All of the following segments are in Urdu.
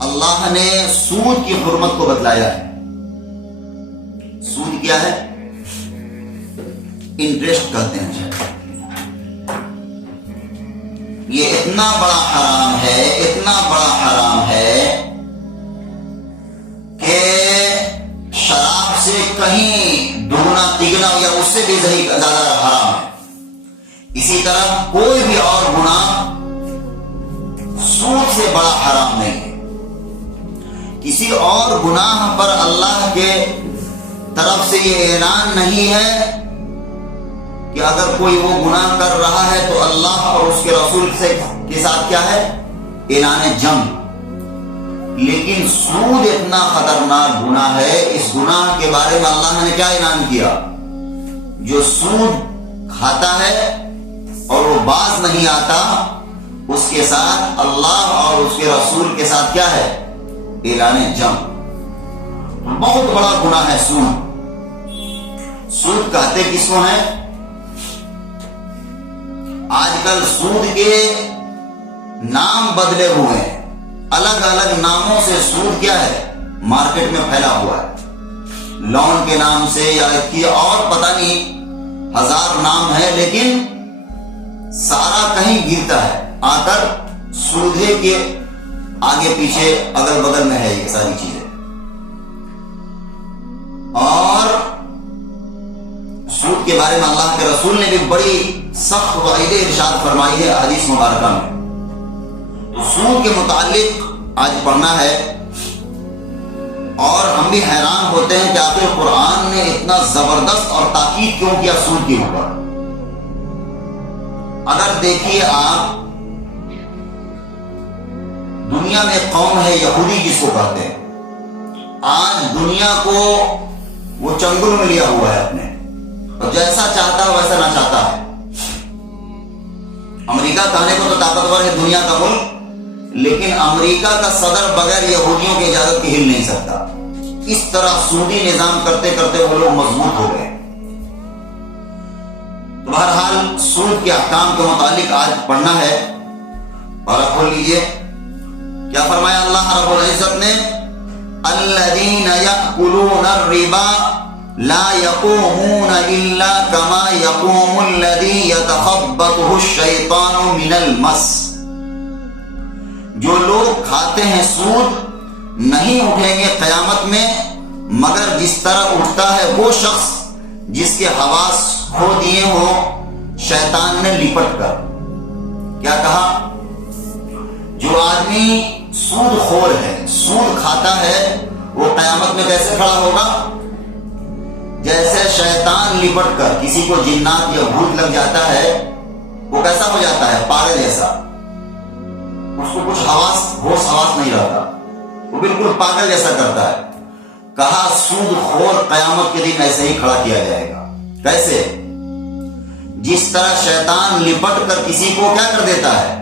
اللہ نے سود کی حرمت کو بتلایا ہے۔ سود کیا ہے؟ انٹرسٹ کہتے ہیں۔ یہ اتنا بڑا حرام ہے، اتنا بڑا حرام ہے کہ شراب سے کہیں دگنا تگنا یا اس سے بھی زیادہ حرام ہے۔ اسی طرح کوئی بھی اور گناہ سود سے بڑا حرام نہیں ہے۔ کسی اور گناہ پر اللہ کے طرف سے یہ اعلان نہیں ہے کہ اگر کوئی وہ گناہ کر رہا ہے تو اللہ اور اس کے رسول کے ساتھ کیا ہے؟ اعلان جنگ۔ لیکن سود اتنا خطرناک گناہ ہے، اس گناہ کے بارے میں اللہ نے کیا اعلان کیا؟ جو سود کھاتا ہے اور وہ باز نہیں آتا، اس کے ساتھ اللہ اور اس کے رسول کے ساتھ کیا ہے؟ اعلان جنگ۔ بہت بڑا گناہ ہے سود۔ سود کہتے کس کو ہیں؟ آج کل سود کے نام بدلے ہوئے ہیں، الگ الگ ناموں سے سود کیا ہے؟ مارکیٹ میں پھیلا ہوا ہے۔ لون کے نام سے یا اور پتہ نہیں ہزار نام ہے، لیکن سارا کہیں گرتا ہے آ کر سودے کے آگے پیچھے اگل بگل میں ہے یہ ساری چیزیں۔ اور سود کے بارے میں اللہ کے رسول نے بھی بڑی سخت وعید ارشاد فرمائی ہے حدیث مبارکہ میں۔ تو سود کے متعلق آج پڑھنا ہے، اور ہم بھی حیران ہوتے ہیں کہ آخر قرآن نے اتنا زبردست اور تاکید کیوں کیا سود کے اوپر۔ اگر دیکھیے آپ، دنیا میں قوم ہے یہودی جس کو کہتے ہیں، آج دنیا کو وہ چنگل میں لیا ہوا ہے اپنے، اور جیسا چاہتا ہے ویسا نہ چاہتا ہے۔ امریکہ کہنے کو تو طاقتور ہے دنیا کا ملک، لیکن امریکہ کا صدر بغیر یہودیوں کی اجازت کے ہل نہیں سکتا۔ اس طرح سودی نظام کرتے کرتے وہ لوگ مضبوط ہو گئے۔ تو بہرحال سود کے احکام کے متعلق آج پڑھنا ہے، اور اب کھول لیجیے کیا فرمایا اللہ رب العزت نے؟ الذین یأکلون الربا لا یقومون الا کما یقوم الذی یتخبطہ الشیطان من المس۔ جو لوگ کھاتے ہیں سود نہیں اٹھیں گے قیامت میں مگر جس طرح اٹھتا ہے وہ شخص جس کے حواس کھو دیے ہوں شیطان نے لپٹ کر۔ کیا کہا؟ جو آدمی سود خور ہے، سود کھاتا ہے، وہ قیامت میں کیسے کھڑا ہوگا؟ جیسے شیطان لپٹ کر، کسی کو جنات یا بھوت لگ جاتا ہے وہ کیسا ہو جاتا ہے؟ پاگل جیسا، اس کو کچھ ہوش حواس نہیں رہتا، وہ بالکل پاگل جیسا کرتا ہے۔ کہا سود خور قیامت کے دن ایسے ہی کھڑا کیا جائے گا۔ کیسے؟ جس طرح شیطان لپٹ کر کسی کو کیا کر دیتا ہے؟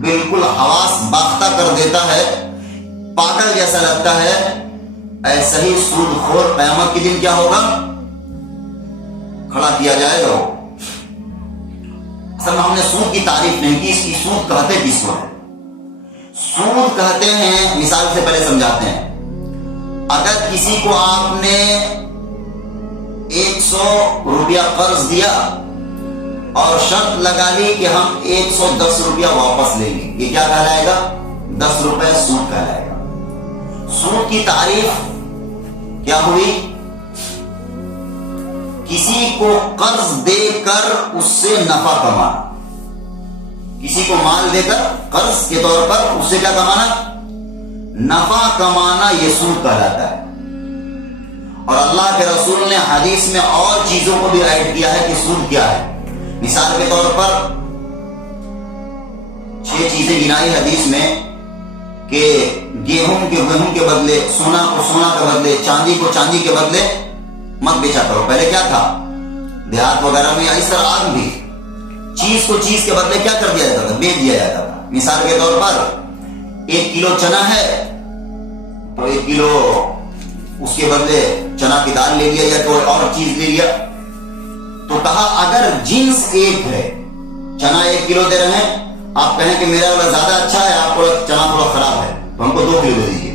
بالکل حواس باختہ کر دیتا ہے، پاگل جیسا لگتا ہے، ایسا ہی سود خور قیامت کے دن کیا ہوگا؟ کھڑا کیا جائے گا۔ اصل میں ہم نے سود کی تعریف نہیں کی، اس کی سود کہتے کس کو ہے؟ سود کہتے ہیں، مثال سے پہلے سمجھاتے ہیں، اگر کسی کو آپ نے 100 روپیہ قرض دیا اور شرط لگا لی کہ ہم 110 روپیہ واپس لیں گے، یہ کیا کہلائے گا؟ 10 روپے سود کہلائے گا۔ سود کی تعریف کیا ہوئی؟ کسی کو قرض دے کر اس سے نفع کمانا، کسی کو مال دے کر قرض کے طور پر اس سے کیا کمانا؟ نفع کمانا، یہ سود کہلاتا ہے۔ اور اللہ کے رسول نے حدیث میں اور چیزوں کو بھی ایڈ کیا ہے کہ سود کیا ہے۔ مثال کے طور پر 6 چیزیں گنائی حدیث میں کہ گیہوں کے بدلے سونا کو سونا کے بدلے، چاندی کو چاندی کے بدلے مت بیچا کرو۔ پہلے کیا تھا؟ دیہات وغیرہ میں اس طرح آج بھی چیز کو چیز کے بدلے کیا کر دیا جاتا تھا؟ بیچ دیا جاتا تھا۔ مثال کے طور پر 1 کلو چنا ہے تو 1 کلو اس کے بدلے چنا کی دال لے لیا یا کوئی اور چیز لے لیا۔ تو کہا اگر جنس ایک ہے، چنا 1 کلو دے رہے ہیں، آپ کہیں کہ میرا والا زیادہ اچھا ہے، آپ کو چنا تھوڑا خراب ہے، تو تو ہم کو 2 کلو دے دیجیے،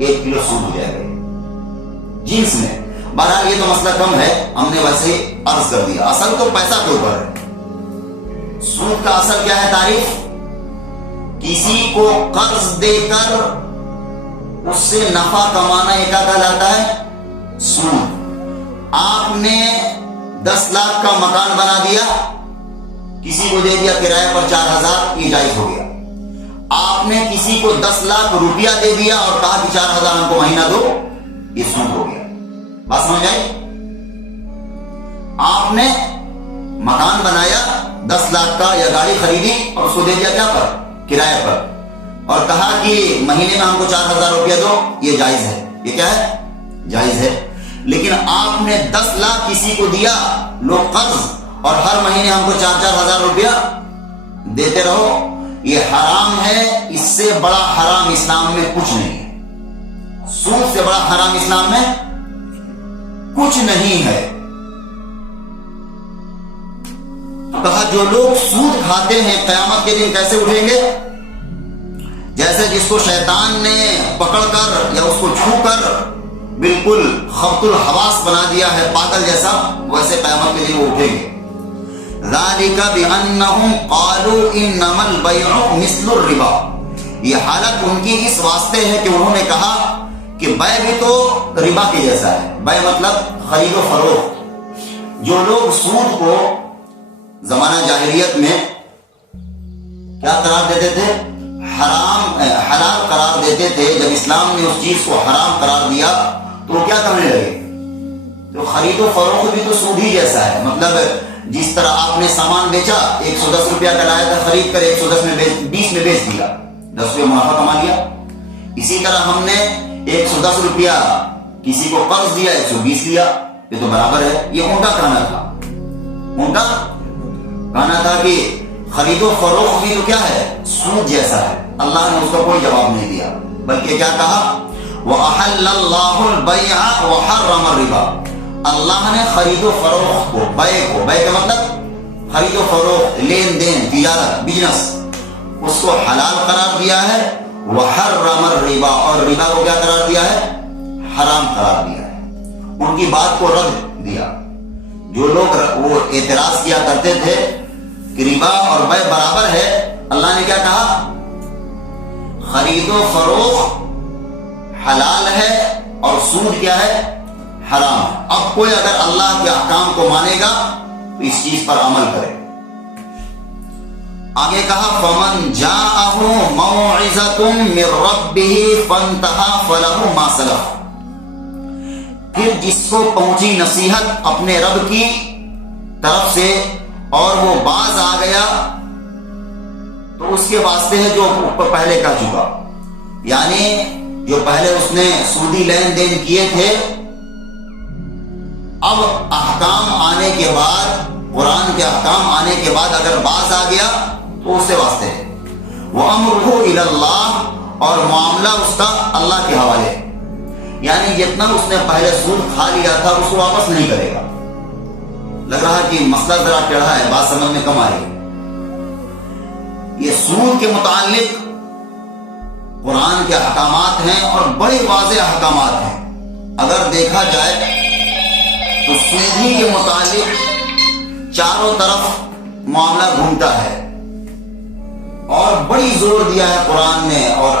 1 کلو سود ہو جائے گا جنس میں۔ بہرحال یہ تو مسئلہ کم ہے، ہم نے ویسے عرض کر دیا، اصل تو پیسہ کے اوپر ہے۔ سود کا اصل کیا ہے؟ تعریف، کسی کو قرض دے کر اس سے نفع کمانا، یہ کیا کہلاتا ہے؟ سود۔ آپ نے 10 لاکھ کا مکان بنا دیا، کسی کو دے دیا کرایہ پر 4,000، یہ جائز ہو گیا۔ آپ نے کسی کو 10 لاکھ روپیہ دے دیا اور کہا کہ 4,000 ہم کو مہینہ دو، یہ سود ہو گیا۔ بات سمجھ آئی؟ آپ نے مکان بنایا 10 لاکھ کا یا گاڑی خریدی اور اس کو دے دیا کیا پر؟ کرایہ پر، اور کہا کہ مہینے میں ہم کو 4,000 روپیہ دو، یہ جائز ہے۔ یہ کیا ہے؟ جائز ہے۔ لیکن آپ نے 10 لاکھ کسی کو دیا لو قرض، اور ہر مہینے ہم کو 4,000 روپیہ دیتے رہو، یہ حرام ہے۔ اس سے بڑا حرام اسلام میں کچھ نہیں ہے۔ سود سے بڑا حرام اسلام میں کچھ نہیں ہے۔ کہا جو لوگ سود کھاتے ہیں قیامت کے دن کیسے اٹھیں گے؟ جیسے جس کو شیطان نے پکڑ کر یا اس کو چھو کر بالکل خبط الحواس بنا دیا ہے، پاگل جیسا، ویسے قیامت کے دن وہ اٹھیں گے۔ ذالک بانہم قالوا انما البیع مثل الربا، یہ حالت ان کی اس واسطے ہے کہ انہوں نے کہا کہ بیع بھی تو ربا کے جیسا ہے۔ بیع مطلب خرید و فروخت۔ جو لوگ سود کو زمانہ جاہلیت میں کیا قرار دیتے تھے؟ حلال قرار دیتے تھے۔ جب اسلام نے اس چیز کو حرام قرار دیا تو وہ کیا کرنے لگے؟ تو خرید و فروخت بھی تو سود ہی جیسا ہے۔ مطلب جس طرح آپ نے سامان بیچا، 110 روپیہ کا لایا تھا خرید کر، 110 میں 20 میں بیچ دیا، 10 روپیہ منافع کما لیا۔ اسی طرح ہم نے 110 روپیہ کسی کو قرض دیا، 120 لیا، یہ تو برابر ہے۔ یہ اونٹا کہنا تھا، اونٹا کہنا تھا کہ خرید و فروخت بھی تو کیا ہے؟ سود جیسا ہے۔ اللہ نے اس کا کوئی جواب نہیں دیا، بلکہ کیا کہا؟ وَأَحَلَّ اللَّهُ الْبَيْعَ وَحَرَّمَ الرِّبَا، اللہ نے خرید و فروخت کو، بیع کو، بیع کا مطلب خرید و فروخت، لین دین، تجارت، بزنس، اس کو حلال قرار دیا ہے۔ وَحَرَّمَ الرِّبَا، اور ربا کو کیا قرار دیا ہے؟ حرام قرار دیا ہے۔ ان کی بات کو رد دیا۔ جو لوگ وہ اعتراض کیا کرتے تھے کہ ربا اور بیع برابر ہے، اللہ نے کیا کہا؟ خرید و فروخت حلال ہے اور سود کیا ہے؟ حرام ہے۔ اب کوئی اگر اللہ کے احکام کو مانے گا تو اس چیز پر عمل کرے۔ آگے کہا فَمَنْ جَاءَهُ مَوْعِظَةٌ مِّن رَّبِّهِ فَانْتَهَىٰ فَلَهُ مَا سَلَفَ، پھر جس کو پہنچی نصیحت اپنے رب کی طرف سے اور وہ باز آ گیا تو اس کے واسطے ہے جو پہلے کہہ چکا، یعنی جو پہلے اس نے سودی لین دین کیے تھے، اب احکام آنے کے بعد، قرآن کے احکام آنے کے بعد اگر باز آ گیا تو اس سے واسطے ہے۔ وَأَمْرُهُ إِلَى اللَّهِ، اور معاملہ اس کا اللہ کے حوالے، یعنی جتنا اس نے پہلے سود کھا لیا تھا اس کو واپس نہیں کرے گا۔ لگ رہا کہ مسئلہ ذرا ٹیڑھا ہے، بات سمجھ میں کم آ رہی ہے۔ یہ سود کے متعلق قرآن کے احکامات ہیں اور بڑے واضح احکامات ہیں۔ اگر دیکھا جائے تو سودی کے متعلق چاروں طرف معاملہ گھومتا ہے اور بڑی زور دیا ہے قرآن نے اور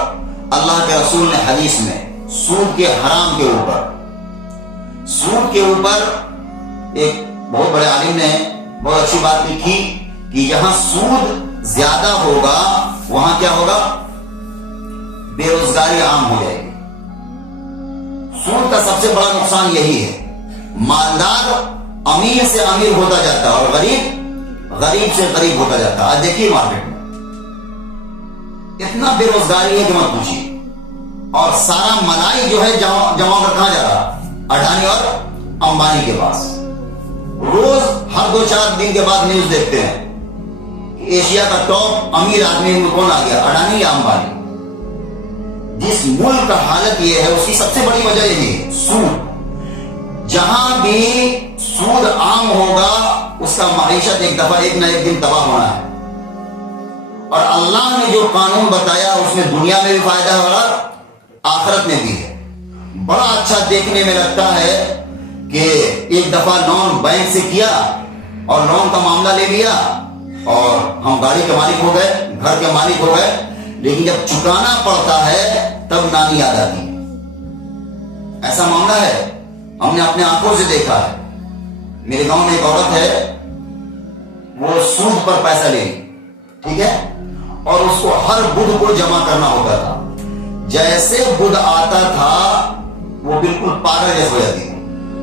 اللہ کے رسول نے حدیث میں سود کے حرام کے اوپر۔ سود کے اوپر ایک بہت بڑے عالم نے بہت اچھی بات لکھی کہ جہاں سود زیادہ ہوگا وہاں کیا ہوگا؟ بے روزگاری عام ہو جائے گی۔ سود کا سب سے بڑا نقصان یہی ہے، مالدار امیر سے امیر ہوتا جاتا ہے اور غریب غریب سے غریب ہوتا جاتا ہے۔ آج دیکھیے مارکیٹ میں اتنا بے روزگاری ہے کہ مت پوچھیے، اور سارا ملائی جو ہے جمع کر کہاں جا رہا؟ اڈانی اور امبانی کے پاس۔ روز ہر 2-4 دن کے بعد نیوز دیکھتے ہیں کہ ایشیا کا ٹاپ امیر آدمی کون آ گیا، اڈانی یا امبانی۔ جس ملک کا حالت یہ ہے اس کی سب سے بڑی وجہ یہی ہے سود۔ جہاں بھی سود عام ہوگا اس کا معیشت ایک دفعہ ایک نہ ایک دن تباہ ہونا ہے۔ اور اللہ نے جو قانون بتایا اس میں دنیا میں بھی فائدہ ہے اور آخرت میں بھی ہے۔ بڑا اچھا دیکھنے میں لگتا ہے کہ ایک دفعہ لون بینک سے کیا اور لون کا معاملہ لے لیا اور ہم گاڑی کے مالک ہو گئے، گھر کے مالک ہو گئے، لیکن جب چکانا پڑتا ہے تب نانی یاد آتی ہے۔ ایسا معاملہ ہے، ہم نے اپنے آنکھوں سے دیکھا ہے۔ میرے گاؤں میں ایک عورت ہے، وہ سود پر پیسہ لے لی، ٹھیک ہے، اور اس کو ہر بدھ کو جمع کرنا ہوتا تھا۔ جیسے بدھ آتا تھا وہ بالکل پاگل جیسے ہو جاتی تھی،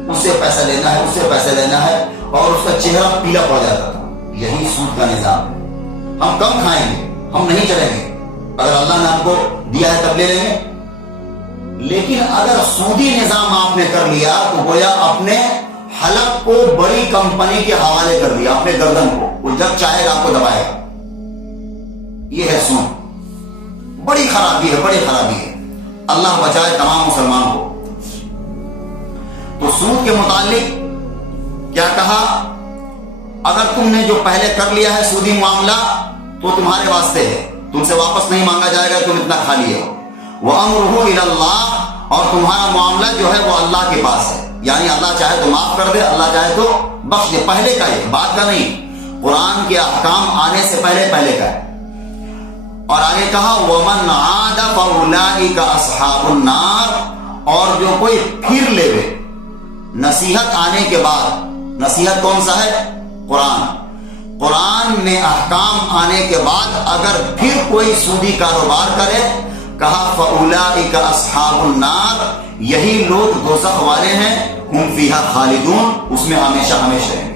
اس سے پیسہ لینا ہے، اس سے پیسہ لینا ہے، اور اس کا چہرہ پیلا پڑ جاتا تھا۔ یہی سود کا نظام ہے۔ ہم کم کھائیں گے، ہم نہیں چلیں گے، اگر اللہ نے ہم کو دیا ہے تب لے لیں گے، لیکن اگر سودی نظام آپ نے کر لیا تو گویا اپنے حلق کو بڑی کمپنی کے حوالے کر دیا، اپنے گردن کو، وہ جب چاہے گا آپ کو دبائے گا۔ یہ ہے سود، بڑی خرابی ہے، بڑی خرابی ہے۔ اللہ بچائے تمام مسلمان کو۔ تو سود کے متعلق کیا کہا؟ اگر تم نے جو پہلے کر لیا ہے سودی معاملہ تو تمہارے واسطے ہے، تم سے واپس نہیں مانگا جائے گا، تم اتنا کھا لیے ہو۔ وَأَمْرُهُ إِلَى اللَّهِ، اور تمہارا معاملہ جو ہے وہ اللہ کے پاس ہے، یعنی اللہ چاہے تو معاف کر دے، اللہ چاہے تو بخش دے۔ پہلے کا ہے، بعد کا نہیں، قرآن کے احکام آنے سے پہلے کا ہے۔ اور آگے کہا وَمَنْ عَادَ فَأُولَٰئِكَ أَصْحَابُ النَّارِ، اور جو کوئی پھر لے وے نصیحت آنے کے بعد، نصیحت کون سا ہے؟ قرآن میں احکام آنے کے بعد اگر پھر کوئی سودی کاروبار کرے، کہا فَأُولَٰئِكَ أَصْحَابُ النَّارِ، یہی لوگ دوزخ والے ہیں، ہم فیہا خالدون، اس میں ہمیشہ ہمیشہ ہیں۔